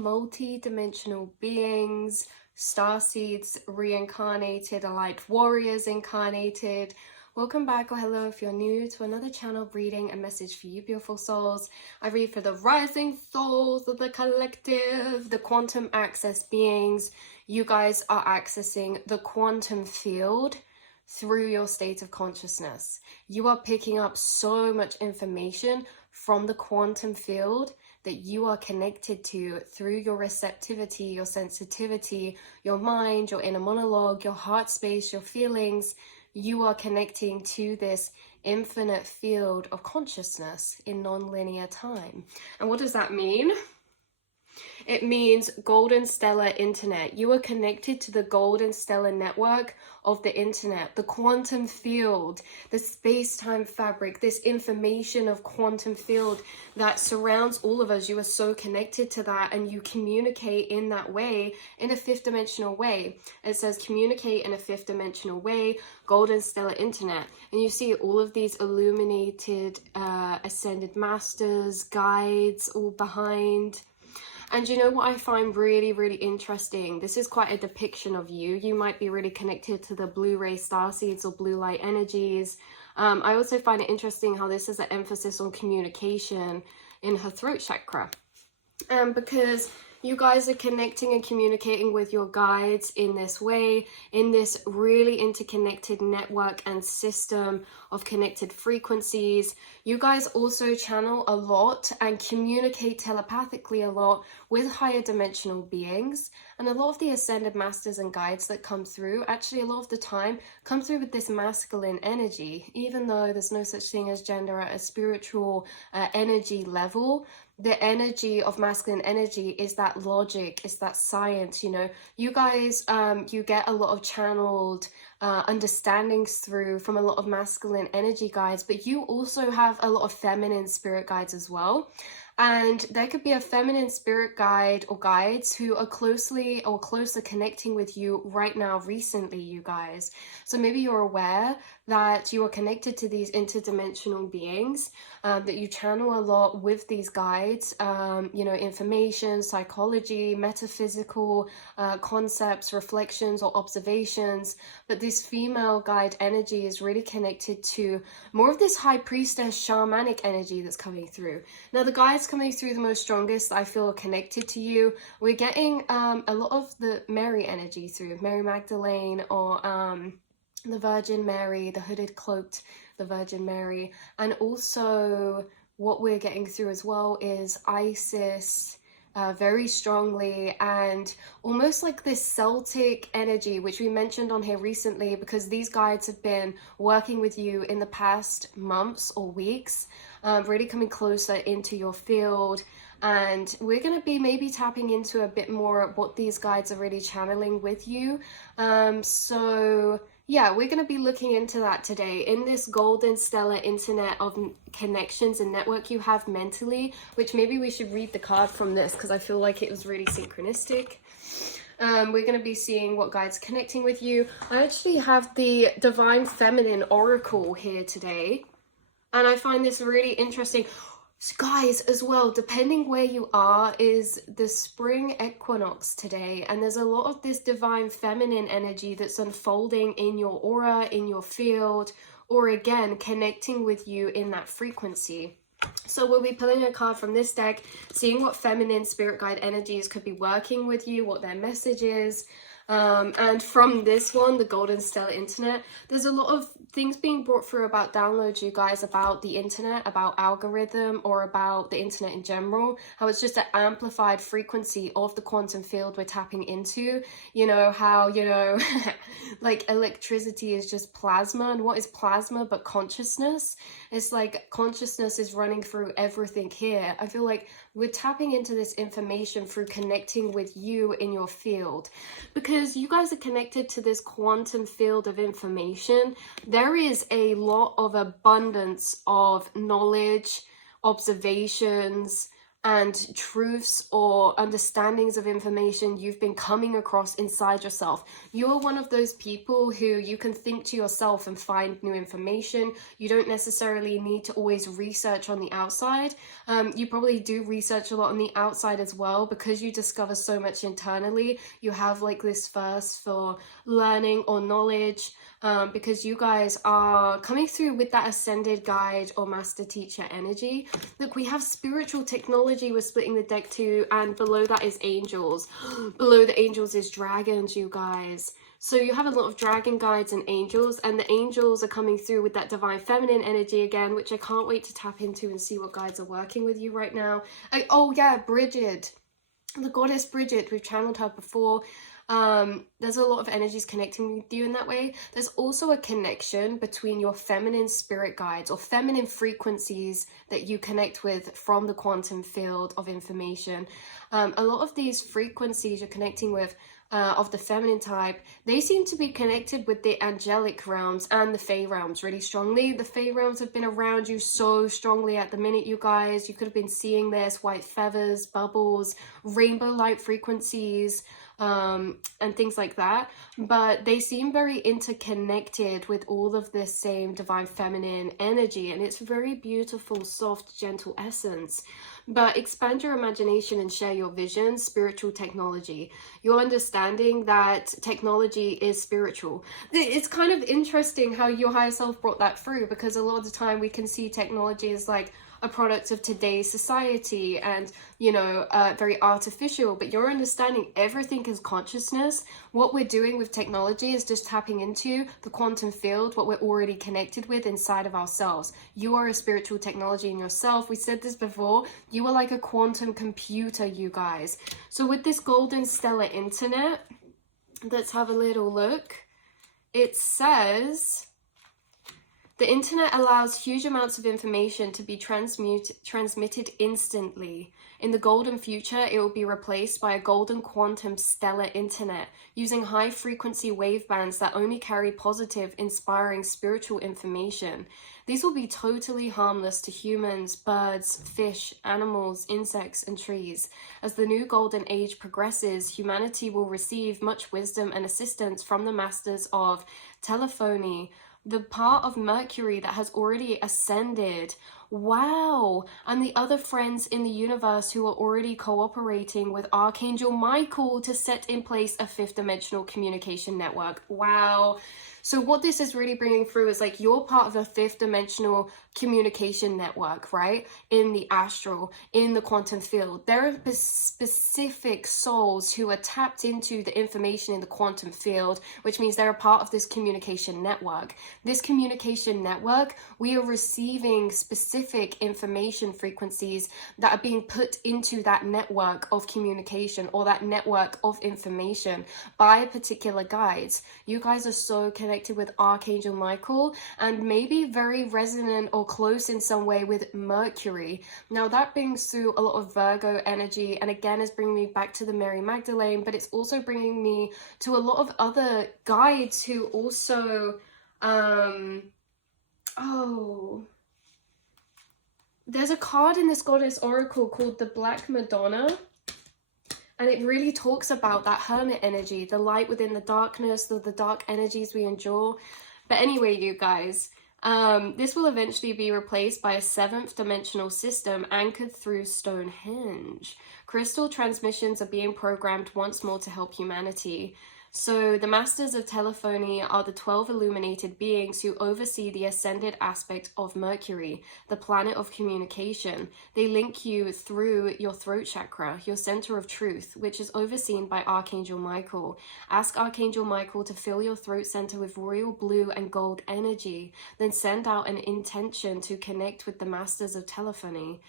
multi-dimensional beings, starseeds reincarnated, light warriors incarnated. Welcome back, or hello if you're new to another channel reading a message for you beautiful souls. I read for the rising souls of the collective, the quantum access beings. You guys are accessing the quantum field through your state of consciousness. You are picking up so much information from the quantum field that you are connected to through your receptivity, your sensitivity, your mind, your inner monologue, your heart space, your feelings. You are connecting to this infinite field of consciousness in non-linear time. And what does that mean? It means golden stellar internet. You are connected to the golden stellar network of the internet, the quantum field, the space-time fabric, this information of quantum field that surrounds all of us. You are so connected to that, and you communicate in that way, in a fifth dimensional way. It says communicate in a fifth dimensional way, golden stellar internet. And you see all of these illuminated ascended masters, guides all behind. And you know what I find really, really interesting? This is quite a depiction of you. You might be really connected to the blue ray starseeds or blue light energies. I also find it interesting how this is an emphasis on communication in her throat chakra. Because you guys are connecting and communicating with your guides in this way, in this really interconnected network and system of connected frequencies. You guys also channel a lot and communicate telepathically a lot with higher dimensional beings. And a lot of the ascended masters and guides that come through, actually a lot of the time, come through with this masculine energy. Even though there's no such thing as gender at a spiritual energy level, the energy of masculine energy is that logic, is that science, you know. You guys, you get a lot of channeled understandings through from a lot of masculine energy guides, but you also have a lot of feminine spirit guides as well. And there could be a feminine spirit guide or guides who are closely or closer connecting with you right now, recently, you guys. So maybe you're aware that you are connected to these interdimensional beings, that you channel a lot with these guides, you know, information, psychology, metaphysical concepts, reflections or observations. But this female guide energy is really connected to more of this high priestess shamanic energy that's coming through. Now the guides coming through the most strongest I feel connected to you, we're getting a lot of the Mary energy through, Mary Magdalene, or the Virgin Mary, the hooded cloaked, the Virgin Mary. And also what we're getting through as well is Isis, very strongly, and almost like this Celtic energy, which we mentioned on here recently, because these guides have been working with you in the past months or weeks, really coming closer into your field. And we're going to be maybe tapping into a bit more of what these guides are really channeling with you. So yeah, we're going to be looking into that today in this golden stellar internet of connections and network you have mentally, which maybe we should read the card from this because I feel like it was really synchronistic. We're going to be seeing what guides connecting with you. I actually have the Divine Feminine Oracle here today, and I find this really interesting. So guys, as well, depending where you are, is the spring equinox today, and there's a lot of this divine feminine energy that's unfolding in your aura, in your field, or again connecting with you in that frequency. So we'll be pulling a card from this deck, seeing what feminine spirit guide energies could be working with you, what their message is. And from this one, the Golden Stellar Internet, there's a lot of things being brought through about downloads, you guys, about the internet, about algorithm, or about the internet in general, how it's just an amplified frequency of the quantum field we're tapping into. You know, how, you know, like electricity is just plasma, and what is plasma but consciousness? It's like consciousness is running through everything here. I feel like we're tapping into this information through connecting with you in your field, because you guys are connected to this quantum field of information. There is a lot of abundance of knowledge, observations, and truths or understandings of information you've been coming across inside yourself. You're one of those people who you can think to yourself and find new information. You don't necessarily need to always research on the outside. You probably do research a lot on the outside as well, because you discover so much internally. You have like this thirst for learning or knowledge, because you guys are coming through with that ascended guide or master teacher energy. Look, we have spiritual technology, we're splitting the deck to, and below that is angels. Below the angels is dragons, you guys. So you have a lot of dragon guides and angels, and the angels are coming through with that divine feminine energy again, which I can't wait to tap into and see what guides are working with you right now. Oh yeah, Bridget, the goddess Bridget, we've channeled her before. There's a lot of energies connecting with you in that way. There's also a connection between your feminine spirit guides or feminine frequencies that you connect with from the quantum field of information. A lot of these frequencies you're connecting with of the feminine type, they seem to be connected with the angelic realms and the Fae realms really strongly. The Fae realms have been around you so strongly at the minute, you guys. You could have been seeing this, white feathers, bubbles, rainbow light frequencies, and things like that, but they seem very interconnected with all of this same divine feminine energy, and it's very beautiful, soft, gentle essence. But expand your imagination and share your vision. Spiritual technology, you're understanding that technology is spiritual. It's kind of interesting how your higher self brought that through, because a lot of the time we can see technology as like a product of today's society and, you know, very artificial, but you're understanding everything is consciousness. What we're doing with technology is just tapping into the quantum field, what we're already connected with inside of ourselves. You are a spiritual technology in yourself. We said this before, you are like a quantum computer, you guys. So with this golden stellar internet, let's have a little look. It says, the internet allows huge amounts of information to be transmitted instantly. In the golden future, it will be replaced by a golden quantum stellar internet, using high-frequency wavebands that only carry positive, inspiring spiritual information. These will be totally harmless to humans, birds, fish, animals, insects, and trees. As the new golden age progresses, humanity will receive much wisdom and assistance from the masters of telephony, the part of Mercury that has already ascended. Wow. And the other friends in the universe who are already cooperating with Archangel Michael to set in place a fifth dimensional communication network. Wow. So what this is really bringing through is like you're part of a fifth dimensional communication network, right? In the astral, in the quantum field. There are specific souls who are tapped into the information in the quantum field, which means they're a part of this communication network. This communication network, we are receiving specific information frequencies that are being put into that network of communication or that network of information by particular guides. You guys are so connected with Archangel Michael and maybe very resonant or close in some way with Mercury. Now that brings through a lot of Virgo energy, and again is bringing me back to the Mary Magdalene, but it's also bringing me to a lot of other guides who also there's a card in this goddess oracle called the Black Madonna, and it really talks about that hermit energy, the light within the darkness, the dark energies we endure. But anyway, you guys, this will eventually be replaced by a seventh dimensional system anchored through Stonehenge. Crystal transmissions are being programmed once more to help humanity. So the masters of telephony are the 12 illuminated beings who oversee the ascended aspect of Mercury, the planet of communication. They link you through your throat chakra, your center of truth, which is overseen by Archangel Michael. Ask Archangel Michael to fill your throat center with royal blue and gold energy, then send out an intention to connect with the masters of telephony.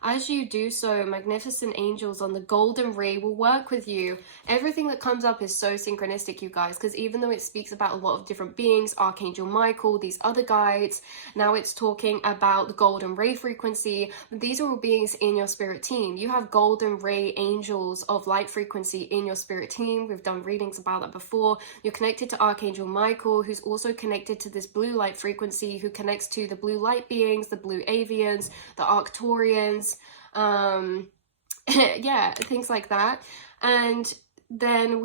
As you do so, magnificent angels on the golden ray will work with you. Everything that comes up is so synchronistic, you guys, because even though it speaks about a lot of different beings, Archangel Michael, these other guides, now it's talking about the golden ray frequency. These are all beings in your spirit team. You have golden ray angels of light frequency in your spirit team. We've done readings about that before. You're connected to Archangel Michael, who's also connected to this blue light frequency, who connects to the blue light beings, the blue avians, the Arcturians, yeah, things like that. And then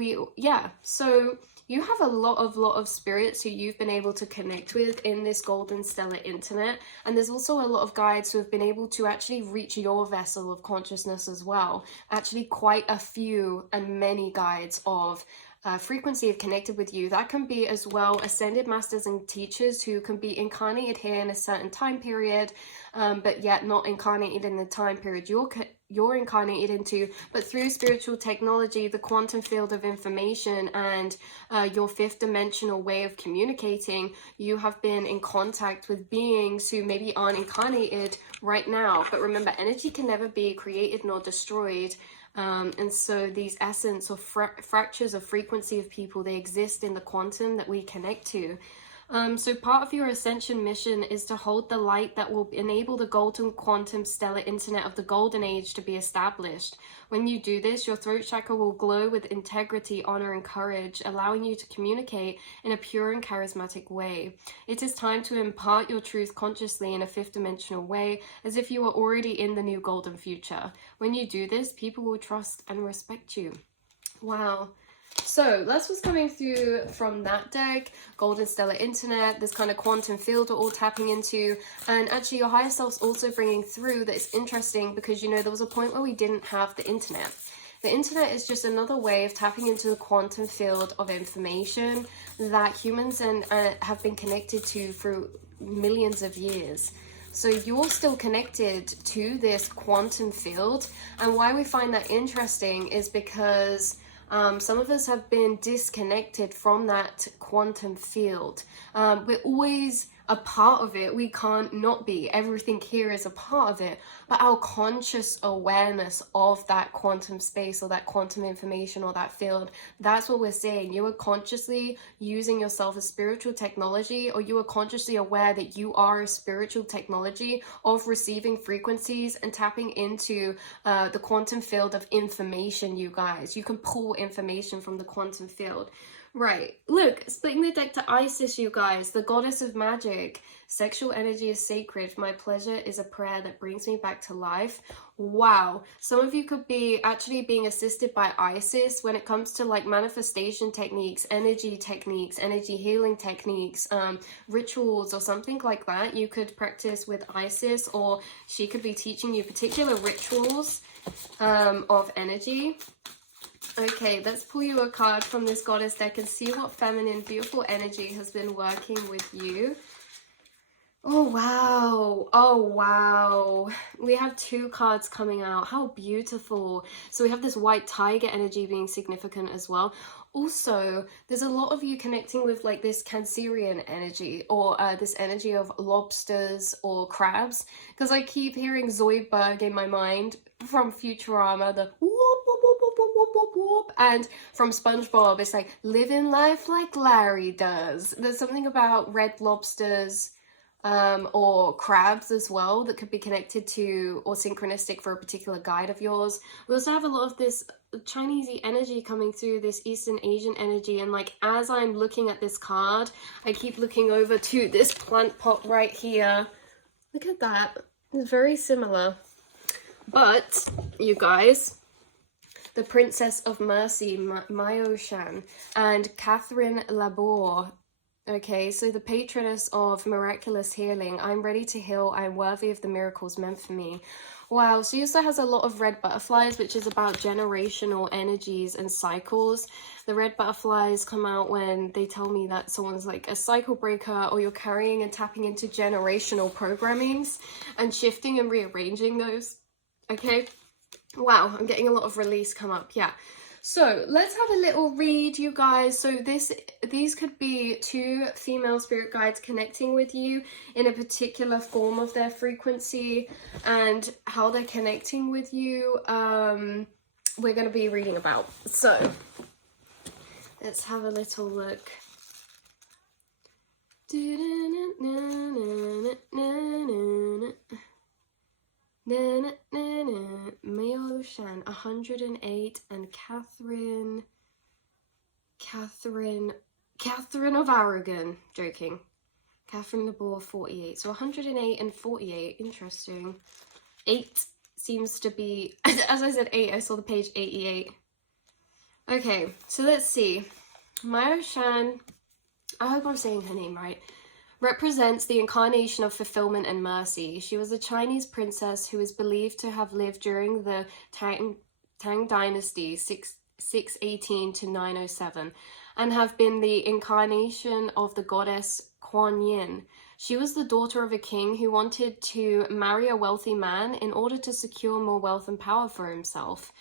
so you have a lot of spirits who you've been able to connect with in this golden stellar internet, and there's also a lot of guides who have been able to actually reach your vessel of consciousness as well. Actually, quite a few and many guides of frequency have connected with you. That can be as well ascended masters and teachers who can be incarnated here in a certain time period, but yet not incarnated in the time period you're incarnated into, but through spiritual technology, the quantum field of information, and your fifth dimensional way of communicating, you have been in contact with beings who maybe aren't incarnated right now. But remember, energy can never be created nor destroyed. And so these essence or fractures of frequency of people, they exist in the quantum that we connect to. So part of your ascension mission is to hold the light that will enable the golden quantum stellar internet of the golden age to be established. When you do this, your throat chakra will glow with integrity, honor, and courage, allowing you to communicate in a pure and charismatic way. It is time to impart your truth consciously in a fifth dimensional way, as if you are already in the new golden future. When you do this, people will trust and respect you. Wow. So that's what's coming through from that deck. Golden stellar internet, this kind of quantum field we're all tapping into, and actually your higher self's also bringing through that it's interesting because, you know, there was a point where we didn't have the internet. The internet is just another way of tapping into the quantum field of information that humans have been connected to for millions of years. So you're still connected to this quantum field, and why we find that interesting is because some of us have been disconnected from that quantum field. We're always a part of it. We can't not be. Everything here is a part of it. But our conscious awareness of that quantum space or that quantum information or that field, that's what we're saying. You are consciously using yourself as spiritual technology, or you are consciously aware that you are a spiritual technology of receiving frequencies and tapping into the quantum field of information, you guys. You can pull information from the quantum field. Right, look, splitting the deck to Isis, you guys, the goddess of magic. Sexual energy is sacred. My pleasure is a prayer that brings me back to life. Wow, some of you could be actually being assisted by Isis when it comes to like manifestation techniques, energy healing techniques, rituals or something like that. You could practice with Isis, or she could be teaching you particular rituals of energy. Okay, let's pull you a card from this goddess deck and see what feminine, beautiful energy has been working with you. Oh, wow. Oh, wow. We have two cards coming out. How beautiful. So we have this white tiger energy being significant as well. Also, there's a lot of you connecting with like this Cancerian energy, or this energy of lobsters or crabs, because I keep hearing Zoidberg in my mind from Futurama, the whoop, whoop, whoop, whoop, whoop, whoop, whoop, and from SpongeBob, it's like living life like Larry does. There's something about red lobsters or crabs as well that could be connected to or synchronistic for a particular guide of yours. We also have a lot of this Chinesey energy coming through, this Eastern Asian energy, and like as I'm looking at this card, I keep looking over to this plant pot right here. Look at that. It's very similar. But you guys, the Princess of Mercy, Mayo Shan, and Catherine Laborde. Okay, so the patroness of miraculous healing. I'm ready to heal. I'm worthy of the miracles meant for me. Wow, she also has a lot of red butterflies, which is about generational energies and cycles. The red butterflies come out when they tell me that someone's like a cycle breaker, or you're carrying and tapping into generational programmings and shifting and rearranging those. Okay, wow, I'm getting a lot of release come up. Yeah. So let's have a little read, you guys. So these could be two female spirit guides connecting with you in a particular form of their frequency, and how they're connecting with you, we're going to be reading about. So let's have a little look. Mayo Shan 108, and Catherine of Aragon, joking, Catherine Laborde 48. So 108 and 48, interesting. 8 seems to be, as I said 8, I saw the page 88. Okay, so let's see. Mao Shan, I hope I'm saying her name right, represents the incarnation of fulfillment and mercy. She was a Chinese princess who is believed to have lived during the Tang Dynasty, 618 to 907, and have been the incarnation of the goddess Kuan Yin. She was the daughter of a king who wanted to marry a wealthy man in order to secure more wealth and power for himself.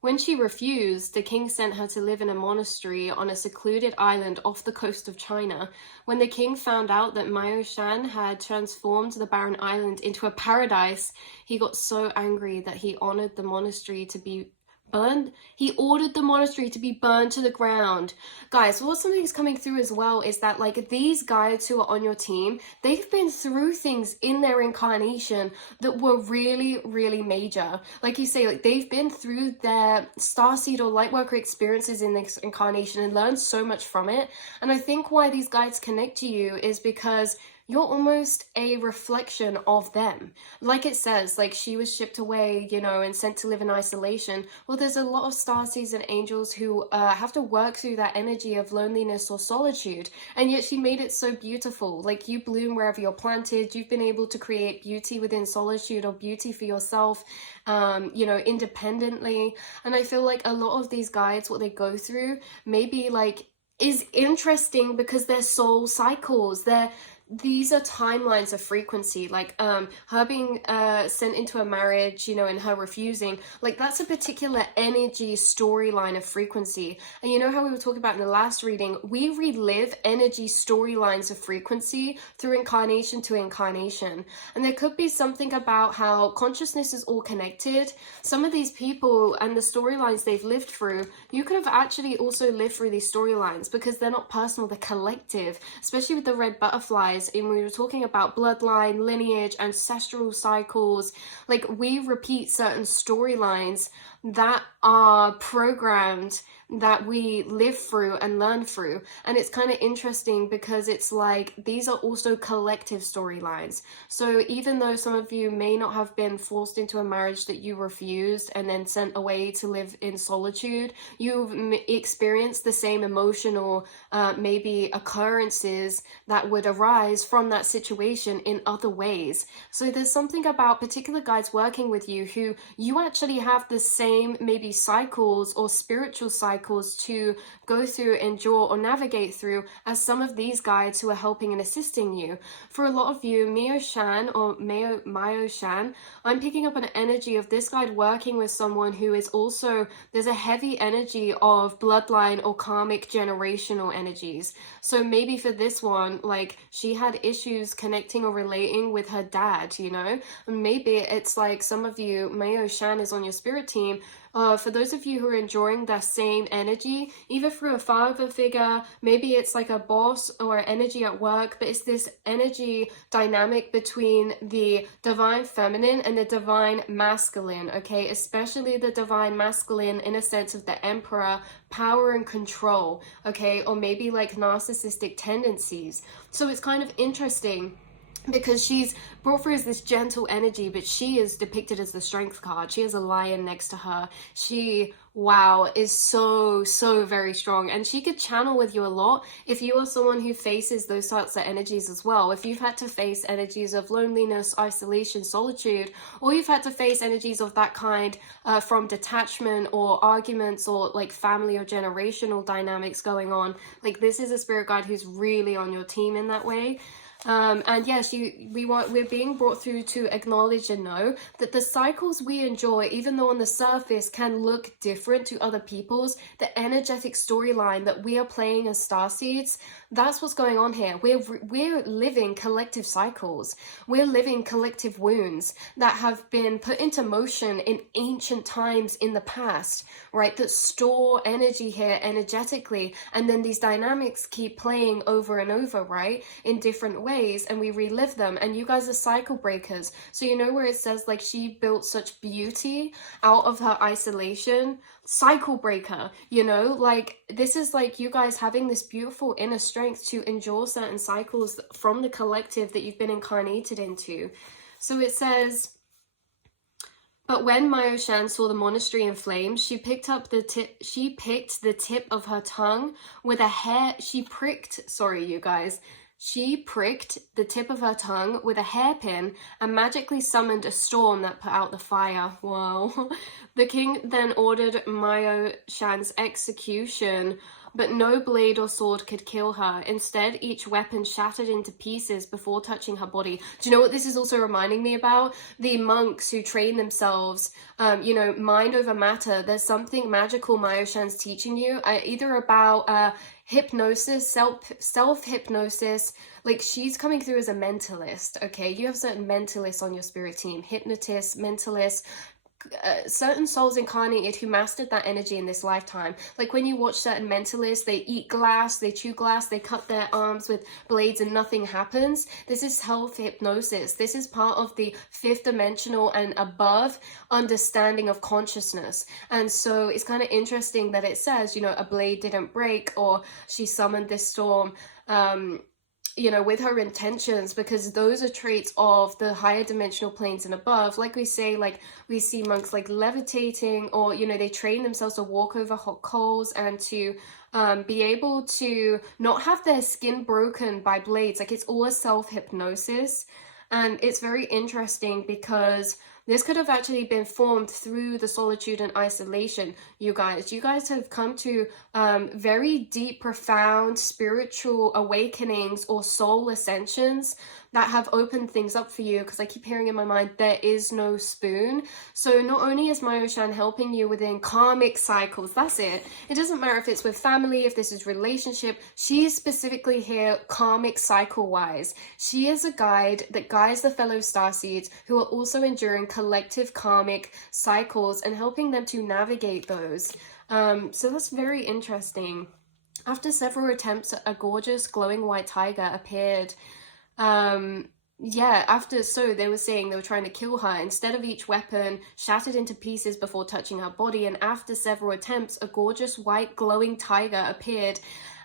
When she refused, the king sent her to live in a monastery on a secluded island off the coast of China. When the king found out that Mao Shan had transformed the barren island into a paradise, he got so angry that he ordered the monastery to be burned. He ordered the monastery to be burned to the ground. Guys, what something's coming through as well is that, like, these guides who are on your team, they've been through things in their incarnation that were really, really major. Like you say, like, they've been through their starseed or lightworker experiences in this incarnation and learned so much from it. And I think why these guides connect to you is because you're almost a reflection of them. Like it says, like, she was shipped away, you know, and sent to live in isolation. Well, there's a lot of starseeds and angels who have to work through that energy of loneliness or solitude, and yet she made it so beautiful. Like, you bloom wherever you're planted. You've been able to create beauty within solitude or beauty for yourself, you know, independently. And I feel like a lot of these guides, what they go through, maybe like is interesting because they're soul cycles. These are timelines of frequency, like her being sent into a marriage, you know, and her refusing, like, that's a particular energy storyline of frequency. And you know how we were talking about in the last reading, we relive energy storylines of frequency through incarnation to incarnation. And there could be something about how consciousness is all connected. Some of these people and the storylines they've lived through, you could have actually also lived through these storylines because they're not personal, they're collective, especially with the red butterflies. And we were talking about bloodline, lineage, ancestral cycles. Like, we repeat certain storylines that are programmed, that we live through and learn through. And it's kind of interesting because it's like these are also collective storylines. So even though some of you may not have been forced into a marriage that you refused and then sent away to live in solitude, you've experienced the same emotional maybe occurrences that would arise from that situation in other ways. So there's something about particular guides working with you who you actually have the same maybe cycles or spiritual cycles to go through, endure, or navigate through as some of these guides who are helping and assisting you. For a lot of you, Mao Shan or Mao Shan, I'm picking up an energy of this guide working with someone who is also, there's a heavy energy of bloodline or karmic generational energies. So maybe for this one, like, she had issues connecting or relating with her dad, you know? And maybe it's like some of you, Mao Shan is on your spirit team. For those of you who are enjoying that same energy, either through a father figure, maybe it's like a boss or energy at work, but it's this energy dynamic between the divine feminine and the divine masculine, okay? Especially the divine masculine in a sense of the emperor, power and control, okay? Or maybe like narcissistic tendencies. So it's kind of interesting because she's brought through as this gentle energy, but she is depicted as the strength card. She has a lion next to her. She, wow, is so very strong, and she could channel with you a lot if you are someone who faces those sorts of energies as well. If you've had to face energies of loneliness, isolation, solitude, or you've had to face energies of that kind from detachment or arguments or like family or generational dynamics going on, like, this is a spirit guide who's really on your team in that way. And yes, we're being brought through to acknowledge and know that the cycles we enjoy, even though on the surface can look different to other people's, the energetic storyline that we are playing as starseeds, that's what's going on here. We're living collective cycles. We're living collective wounds that have been put into motion in ancient times in the past, right? That store energy here energetically, and then these dynamics keep playing over and over, right? In different ways. And we relive them, and you guys are cycle breakers. So you know where it says like she built such beauty out of her isolation? Cycle breaker, you know, like this is like you guys having this beautiful inner strength to endure certain cycles from the collective that you've been incarnated into. So it says, But when Myo Shan saw the monastery in flames, she picked the tip of her tongue with a hair. She pricked the tip of her tongue with a hairpin and magically summoned a storm that put out the fire. Wow. The king then ordered Myo Shan's execution, but no blade or sword could kill her. Instead, each weapon shattered into pieces before touching her body. Do you know what this is also reminding me about? The monks who train themselves, mind over matter. There's something magical Myo Shan's teaching you, either about hypnosis, self-hypnosis. Like, she's coming through as a mentalist, okay? You have certain mentalists on your spirit team, hypnotists, mentalists, certain souls incarnated who mastered that energy in this lifetime. Like when you watch certain mentalists, they eat glass, they chew glass, they cut their arms with blades and nothing happens. This is self-hypnosis. This is part of the fifth dimensional and above understanding of consciousness. And so it's kind of interesting that it says, a blade didn't break, or she summoned this storm, with her intentions, because those are traits of the higher dimensional planes and above. Like we say, like we see monks like levitating, or they train themselves to walk over hot coals and to be able to not have their skin broken by blades. Like, it's all a self-hypnosis. And it's very interesting because this could have actually been formed through the solitude and isolation, you guys. You guys have come to very deep, profound spiritual awakenings or soul ascensions that have opened things up for you, because I keep hearing in my mind, there is no spoon. So not only is Myo Shan helping you within karmic cycles, that's it. It doesn't matter if it's with family, if this is relationship, she is specifically here karmic cycle wise. She is a guide that guides the fellow starseeds who are also enduring collective karmic cycles and helping them to navigate those. So that's very interesting. After several attempts, a gorgeous glowing white tiger appeared. They were saying they were trying to kill her. Instead of each weapon shattered into pieces before touching her body, and after several attempts, a gorgeous white glowing tiger appeared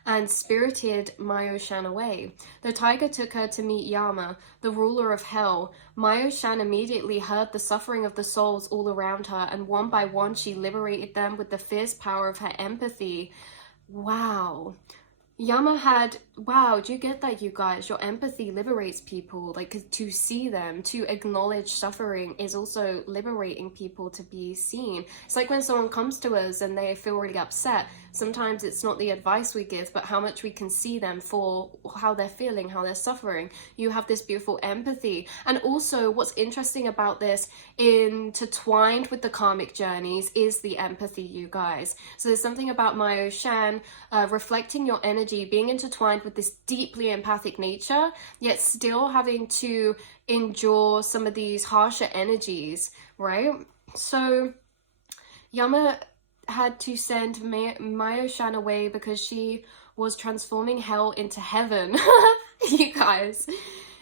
and spirited Myo Shan away. The tiger took her to meet Yama, the ruler of hell. Myo Shan immediately heard the suffering of the souls all around her, and one by one she liberated them with the fierce power of her empathy. Wow. Yama had, wow, do you get that, you guys? Your empathy liberates people. Like, to see them, to acknowledge suffering is also liberating people to be seen. It's like when someone comes to us and they feel really upset. Sometimes it's not the advice we give, but how much we can see them for how they're feeling, how they're suffering. You have this beautiful empathy. And also, what's interesting about this, intertwined with the karmic journeys, is the empathy, you guys. So there's something about Myo Shan reflecting your energy, being intertwined with this deeply empathic nature, yet still having to endure some of these harsher energies, right? So Yama had to send Myo Shan away because she was transforming hell into heaven. You guys,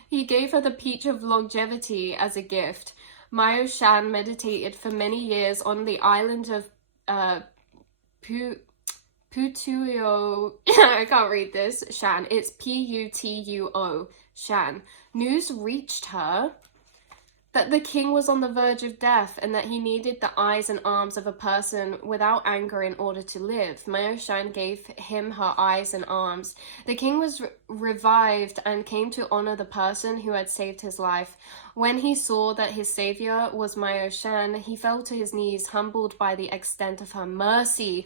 he gave her the peach of longevity as a gift. Myo Shan meditated for many years on the island of Putuo. I can't read this. Shan. It's Putuo. Shan. News reached her that the king was on the verge of death and that he needed the eyes and arms of a person without anger in order to live. Myo Shan gave him her eyes and arms. The king was revived and came to honor the person who had saved his life. When he saw that his savior was Myo Shan, he fell to his knees, humbled by the extent of her mercy.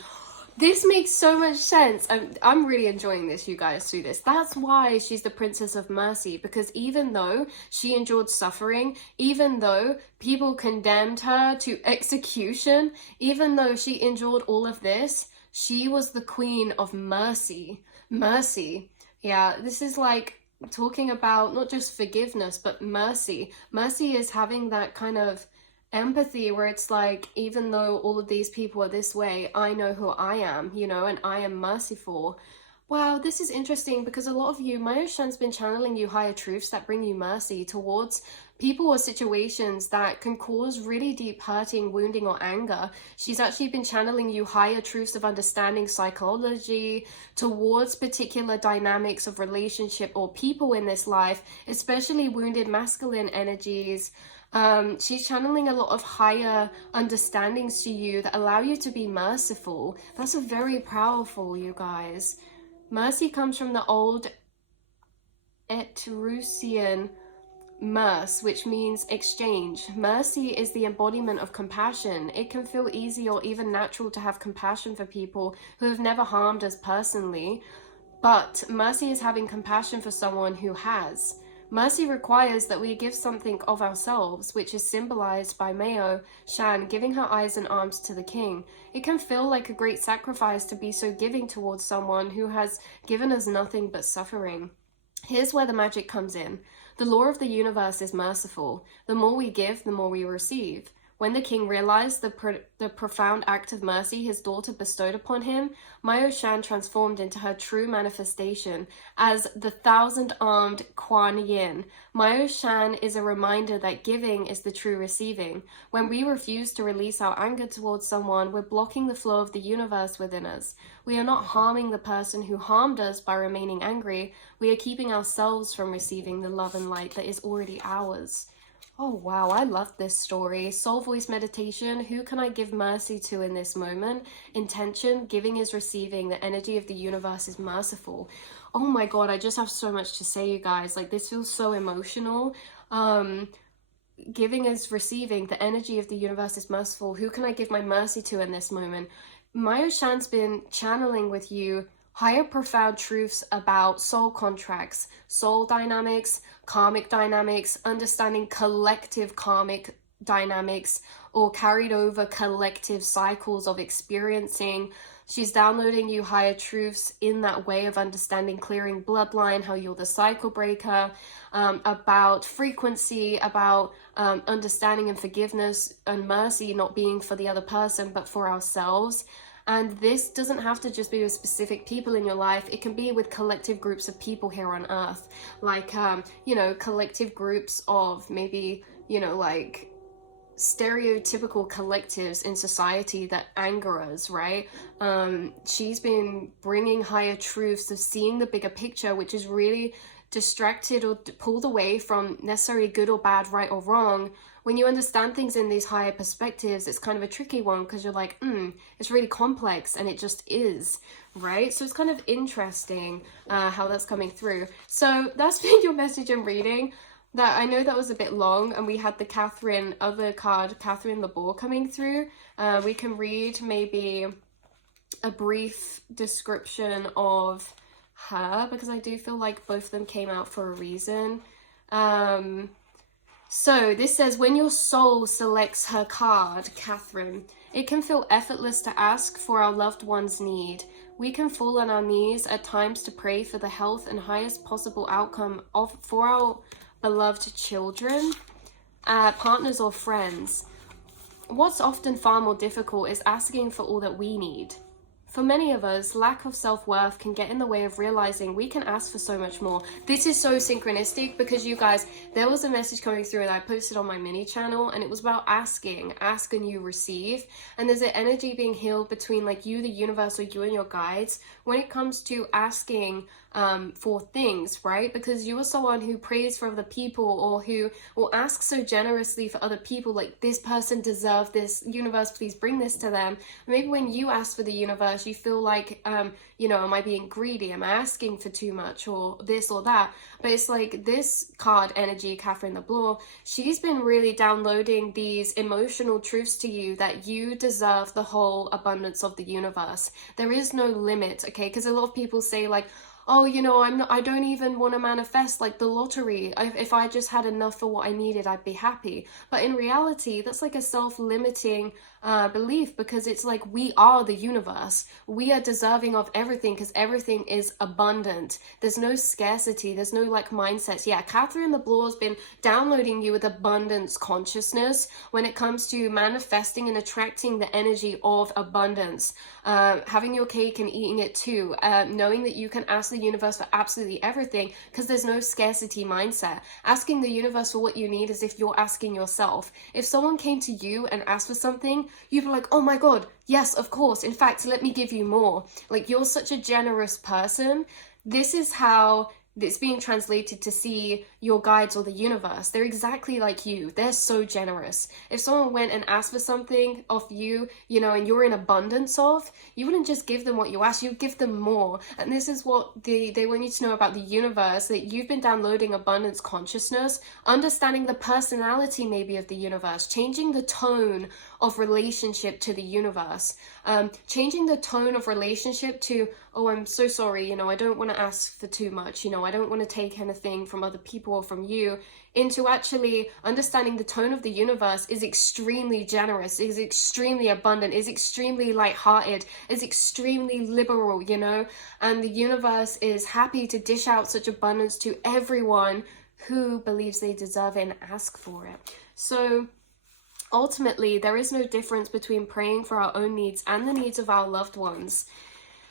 This makes so much sense. I'm really enjoying this, you guys, through this. That's why she's the Princess of Mercy, because even though she endured suffering, even though people condemned her to execution, even though she endured all of this, she was the Queen of Mercy. Mercy. Yeah, this is like talking about not just forgiveness, but mercy. Mercy is having that kind of empathy where it's like, even though all of these people are this way, I know who I am, and I am merciful. Wow, this is interesting because a lot of you, Myo Shan's been channeling you higher truths that bring you mercy towards people or situations that can cause really deep hurting, wounding, or anger. She's actually been channeling you higher truths of understanding psychology towards particular dynamics of relationship or people in this life, especially wounded masculine energies, She's channeling a lot of higher understandings to you that allow you to be merciful. That's a very powerful, you guys. Mercy comes from the old Etruscan merce, which means exchange. Mercy is the embodiment of compassion. It can feel easy or even natural to have compassion for people who have never harmed us personally, but mercy is having compassion for someone who has. Mercy requires that we give something of ourselves, which is symbolized by Mao Shan giving her eyes and arms to the king. It can feel like a great sacrifice to be so giving towards someone who has given us nothing but suffering. Here's where the magic comes in. The law of the universe is merciful. The more we give, the more we receive. When the king realized the profound act of mercy his daughter bestowed upon him, Mao Shan transformed into her true manifestation as the thousand-armed Kuan Yin. Mao Shan is a reminder that giving is the true receiving. When we refuse to release our anger towards someone, we're blocking the flow of the universe within us. We are not harming the person who harmed us by remaining angry. We are keeping ourselves from receiving the love and light that is already ours. Oh wow, I love this story. Soul voice meditation. Who can I give mercy to in this moment? Intention. Giving is receiving. The energy of the universe is merciful. Oh my god, I just have so much to say, you guys. Like, this feels so emotional. Giving is receiving. The energy of the universe is merciful. Who can I give my mercy to in this moment? Mao Shan's been channeling with you higher profound truths about soul contracts, soul dynamics, karmic dynamics, understanding collective karmic dynamics or carried over collective cycles of experiencing. She's downloading you higher truths in that way of understanding clearing bloodline, how you're the cycle breaker, about frequency, about understanding and forgiveness and mercy not being for the other person but for ourselves. And this doesn't have to just be with specific people in your life. It can be with collective groups of people here on earth. Like, you know, collective groups of maybe, you know, like stereotypical collectives in society that anger us, right? She's been bringing higher truths of seeing the bigger picture, which is really distracted or pulled away from necessarily good or bad, right or wrong. When you understand things in these higher perspectives, it's kind of a tricky one because you're like, it's really complex and it just is, right? So it's kind of interesting how that's coming through. So that's been your message and reading. That I know that was a bit long, and we had the other card, Catherine the Boar, coming through. We can read maybe a brief description of her because I do feel like both of them came out for a reason. So this says, when your soul selects her card, Catherine, it can feel effortless to ask for our loved one's need. We can fall on our knees at times to pray for the health and highest possible outcome for our beloved children, partners or friends. What's often far more difficult is asking for all that we need. For many of us, lack of self-worth can get in the way of realizing we can ask for so much more. This is so synchronistic because, you guys, there was a message coming through that I posted on my mini channel, and it was about asking. Ask and you receive. And there's an energy being healed between like you, the universe, or you and your guides when it comes to asking for things, right? Because you are someone who prays for other people or who will ask so generously for other people, like, this person deserves this, universe, please bring this to them. Maybe when you ask for the universe, you feel like, you know, am I being greedy? Am I asking for too much or this or that? But it's like this card energy, Catherine the Boar, she's been really downloading these emotional truths to you that you deserve the whole abundance of the universe. There is no limit, okay? Because a lot of people say like, oh, you know, I don't even want to manifest like the lottery. If I just had enough for what I needed, I'd be happy. But in reality, that's like a self-limiting belief, because it's like we are the universe. We are deserving of everything because everything is abundant. There's no scarcity. There's no like mindsets. Yeah, Catherine the Boar has been downloading you with abundance consciousness when it comes to manifesting and attracting the energy of abundance. Having your cake and eating it too. Knowing that you can ask the universe for absolutely everything because there's no scarcity mindset. Asking the universe for what you need is if you're asking yourself. If someone came to you and asked for something, you'd be like, oh my god, yes, of course, in fact, let me give you more. Like, you're such a generous person. This is how it's being translated to see your guides or the universe. They're exactly like you. They're so generous. If someone went and asked for something of you, you know, and you're in abundance of, you wouldn't just give them what you ask, you give them more. And this is what they want you to know about the universe, that you've been downloading abundance consciousness, understanding the personality maybe of the universe, changing the tone of relationship to the universe, changing the tone of relationship to, oh, I'm so sorry, you know, I don't want to ask for too much, you know, I don't want to take anything from other people or from you, into actually understanding the tone of the universe is extremely generous, is extremely abundant, is extremely lighthearted, is extremely liberal, you know, and the universe is happy to dish out such abundance to everyone who believes they deserve it and ask for it. So ultimately, there is no difference between praying for our own needs and the needs of our loved ones.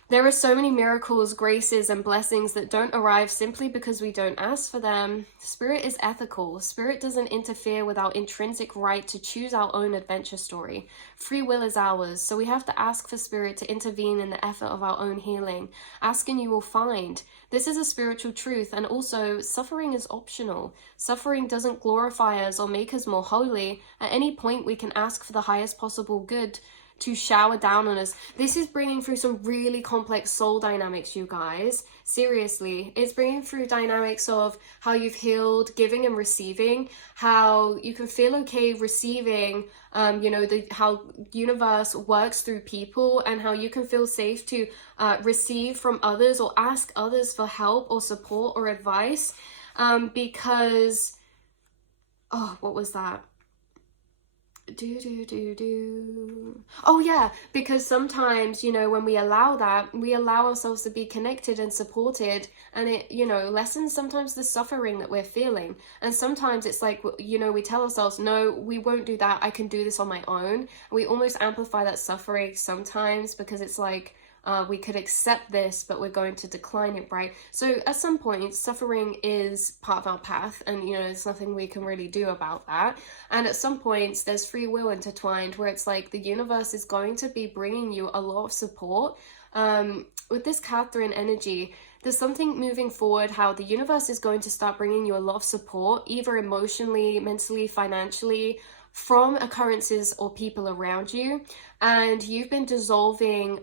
There are so many miracles, graces, and blessings that don't arrive simply because we don't ask for them. Spirit is ethical. Spirit doesn't interfere with our intrinsic right to choose our own adventure story. Free will is ours, so we have to ask for Spirit to intervene in the effort of our own healing. Ask and you will find. This is a spiritual truth, and also suffering is optional. Suffering doesn't glorify us or make us more holy. At any point, we can ask for the highest possible good to shower down on us. This is bringing through some really complex soul dynamics, you guys. Seriously, it's bringing through dynamics of how you've healed, giving and receiving, how you can feel okay receiving, you know, how universe works through people, and how you can feel safe to receive from others or ask others for help or support or advice, because, oh, what was that? Oh yeah, because sometimes, you know, when we allow that, we allow ourselves to be connected and supported, and it, you know, lessens sometimes the suffering that we're feeling. And sometimes it's like, you know, we tell ourselves, no, we won't do that, I can do this on my own. We almost amplify that suffering sometimes, because it's like, we could accept this, but we're going to decline it, right? So at some point, suffering is part of our path, and, you know, there's nothing we can really do about that. And at some points, there's free will intertwined, where it's like the universe is going to be bringing you a lot of support. With this Catherine energy, there's something moving forward, how the universe is going to start bringing you a lot of support, either emotionally, mentally, financially, from occurrences or people around you. And you've been dissolving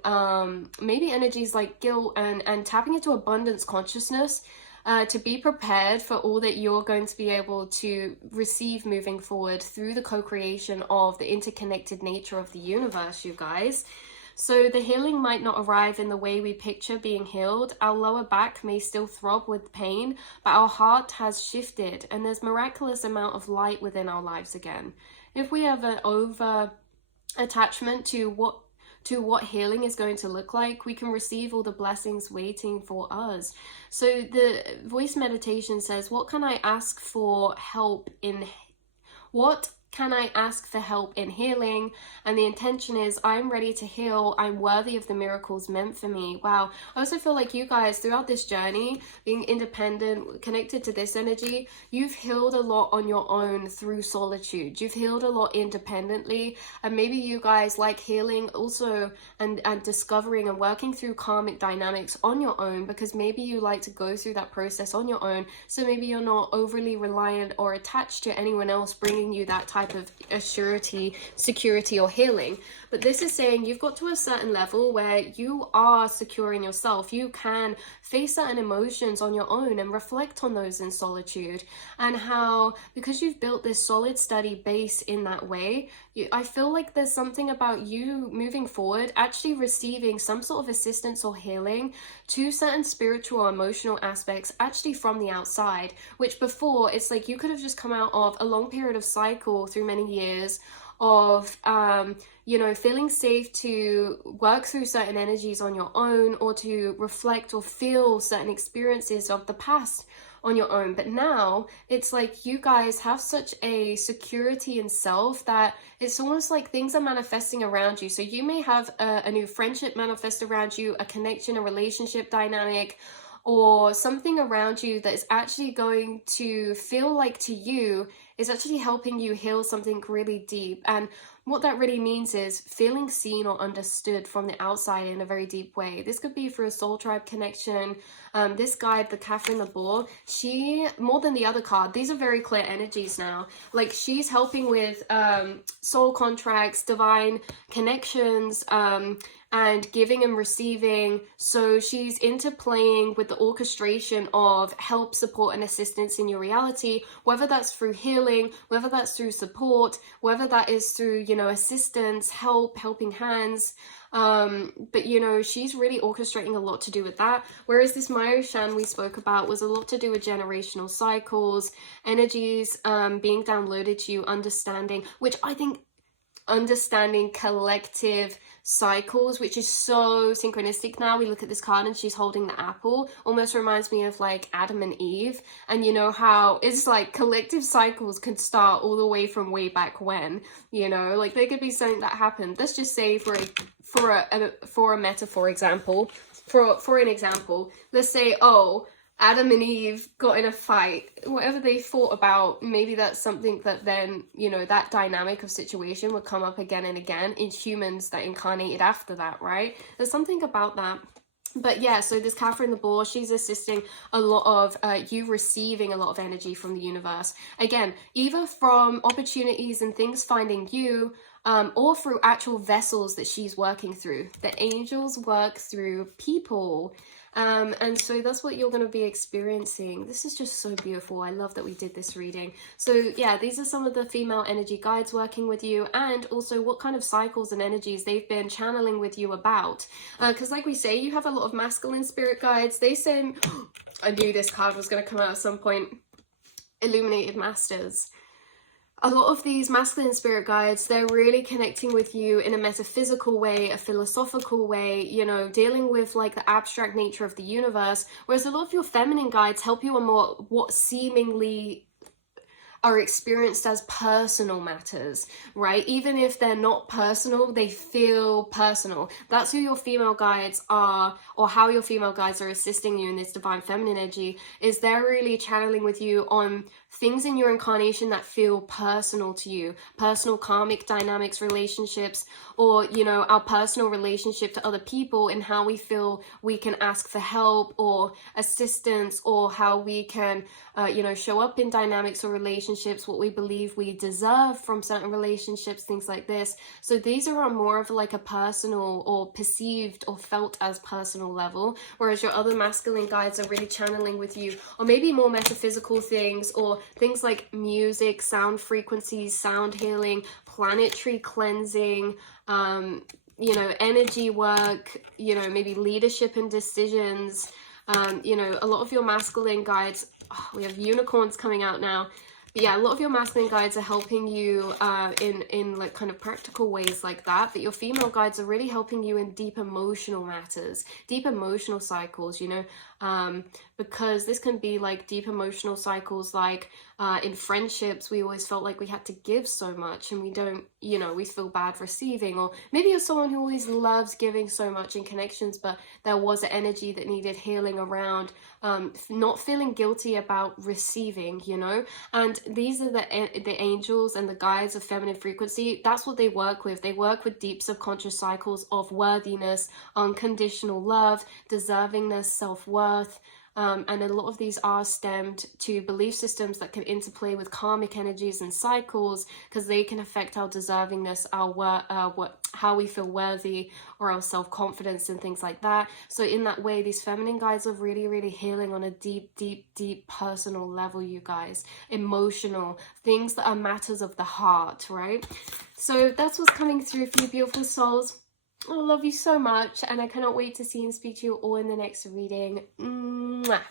maybe energies like guilt and tapping into abundance consciousness to be prepared for all that you're going to be able to receive moving forward through the co-creation of the interconnected nature of the universe, you guys. So the healing might not arrive in the way we picture being healed. Our lower back may still throb with pain, but our heart has shifted, and there's miraculous amount of light within our lives again. If we have an over attachment to what healing is going to look like, we can receive all the blessings waiting for us. So the voice meditation says, what can I ask for help in healing? And the intention is, I'm ready to heal. I'm worthy of the miracles meant for me. Wow. I also feel like you guys, throughout this journey, being independent, connected to this energy, you've healed a lot on your own through solitude. You've healed a lot independently. And maybe you guys like healing also and discovering and working through karmic dynamics on your own, because maybe you like to go through that process on your own. So maybe you're not overly reliant or attached to anyone else bringing you that type of assurity, security, or healing. But this is saying you've got to a certain level where you are secure in yourself. You can face certain emotions on your own and reflect on those in solitude. And how, because you've built this solid, steady base in that way, I feel like there's something about you moving forward, actually receiving some sort of assistance or healing to certain spiritual or emotional aspects, actually from the outside, which before it's like you could have just come out of a long period of cycle through many years of you know, feeling safe to work through certain energies on your own, or to reflect or feel certain experiences of the past on your own. But now it's like you guys have such a security in self that it's almost like things are manifesting around you. So you may have a new friendship manifest around you, a connection, a relationship dynamic, or something around you that is actually going to feel like to you is actually helping you heal something really deep. And what that really means is feeling seen or understood from the outside in a very deep way. This could be through a soul tribe connection. This guide, the Catherine the Boar, she, more than the other card, these are very clear energies now. Like, she's helping with soul contracts, divine connections, and giving and receiving. So she's interplaying with the orchestration of help, support, and assistance in your reality, whether that's through healing, whether that's through support, whether that is through, you know, assistance, help, helping hands. But you know, she's really orchestrating a lot to do with that. Whereas this Mayo Shan we spoke about was a lot to do with generational cycles, energies being downloaded to you, understanding, which I think understanding collective cycles, which is so synchronistic. Now we look at this card and she's holding the apple, almost reminds me of like Adam and Eve, and you know how it's like collective cycles could start all the way from way back when, you know, like there could be something that happened. Let's just say for a metaphor example, for an example, let's say, oh, Adam and Eve got in a fight, whatever they thought about, maybe that's something that then, you know, that dynamic of situation would come up again and again in humans that incarnated after that, right? There's something about that. But yeah, so this Catherine the Boar, she's assisting a lot of you receiving a lot of energy from the universe. Again, either from opportunities and things finding you, or through actual vessels that she's working through. The angels work through people. And so that's what you're going to be experiencing. This is just so beautiful. I love that we did this reading. So yeah, these are some of the female energy guides working with you, and also what kind of cycles and energies they've been channeling with you about. Because like we say, you have a lot of masculine spirit guides. They say, I knew this card was going to come out at some point, Illuminated Masters. A lot of these masculine spirit guides, they're really connecting with you in a metaphysical way, a philosophical way, you know, dealing with like the abstract nature of the universe. Whereas a lot of your feminine guides help you on more what seemingly are experienced as personal matters, right? Even if they're not personal, they feel personal. That's who your female guides are, or how your female guides are assisting you in this divine feminine energy, is they're really channeling with you on things in your incarnation that feel personal to you, personal karmic dynamics, relationships, or, you know, our personal relationship to other people, and how we feel we can ask for help or assistance, or how we can, you know, show up in dynamics or relationships, what we believe we deserve from certain relationships, things like this. So these are on more of like a personal or perceived or felt as personal level, whereas your other masculine guides are really channeling with you, or maybe more metaphysical things, or things like music, sound frequencies, sound healing, planetary cleansing, you know, energy work, you know, maybe leadership and decisions. You know, a lot of your masculine guides, oh, we have unicorns coming out now. But yeah, a lot of your masculine guides are helping you in like kind of practical ways like that. But your female guides are really helping you in deep emotional matters, deep emotional cycles, you know, because this can be like deep emotional cycles, like in friendships, we always felt like we had to give so much, and we don't, you know, we feel bad receiving. Or maybe you're someone who always loves giving so much in connections, but there was an energy that needed healing around not feeling guilty about receiving, you know. And these are the angels and the guides of feminine frequency. That's what they work with. They work with deep subconscious cycles of worthiness, unconditional love, deservingness, self-worth. And a lot of these are stemmed to belief systems that can interplay with karmic energies and cycles, because they can affect our deservingness, how we feel worthy, or our self-confidence and things like that. So in that way, these feminine guides are really, really healing on a deep, deep, deep personal level, you guys. Emotional, things that are matters of the heart, right? So that's what's coming through for you beautiful souls. I love you so much, and I cannot wait to see and speak to you all in the next reading. Mwah.